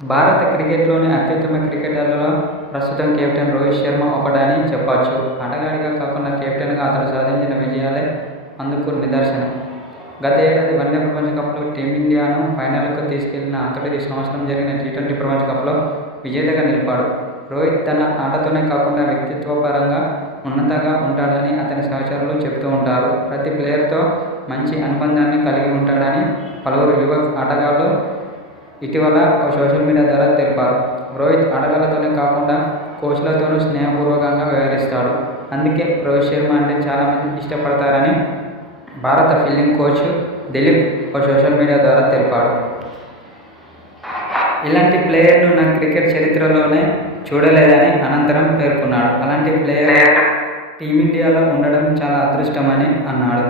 భారత క్రికెట్లోని అత్యుత్తమ క్రికెటర్లలో ప్రస్తుతం కెప్టెన్ రోహిత్ శర్మ ఒకడని చెప్పొచ్చు. ఆటగాడిగా కాకుండా కెప్టెన్గా అతడు సాధించిన విజయాలే అందుకు నిదర్శనం. గత ఏడాది వన్డే ప్రపంచకప్లో టీమిండియాను ఫైనల్కు తీసుకెళ్లిన అతడు ఈ సంవత్సరం జరిగిన టీ20 ప్రపంచకప్లో విజేతగా నిలిపాడు. రోహిత్ తన ఆటతోనే కాకుండా వ్యక్తిత్వపరంగా ఉన్నతంగా ఉంటాడని అతని సహచరులు చెబుతూ ఉంటారు. ప్రతి ప్లేయర్తో మంచి అనుబంధాన్ని కలిగి ఉంటాడని పలువురు యువ ఆటగాళ్లు ఇటీవల ఓ సోషల్ మీడియా ద్వారా తెలిపారు. రోహిత్ ఆటగాళ్లతోనే కాకుండా కోచ్లతోనూ స్నేహపూర్వకంగా వ్యవహరిస్తాడు. అందుకే రోహిత్ శర్మ అంటే చాలామంది ఇష్టపడతారని భారత ఫీల్డింగ్ కోచ్ దిలీప్ ఓ సోషల్ మీడియా ద్వారా తెలిపాడు. ఇలాంటి ప్లేయర్ను నా క్రికెట్ చరిత్రలోనే చూడలేదని అనంతరం పేర్కొన్నాడు. అలాంటి ప్లేయర్ టీమిండియాలో ఉండడం చాలా అదృష్టమని అన్నాడు.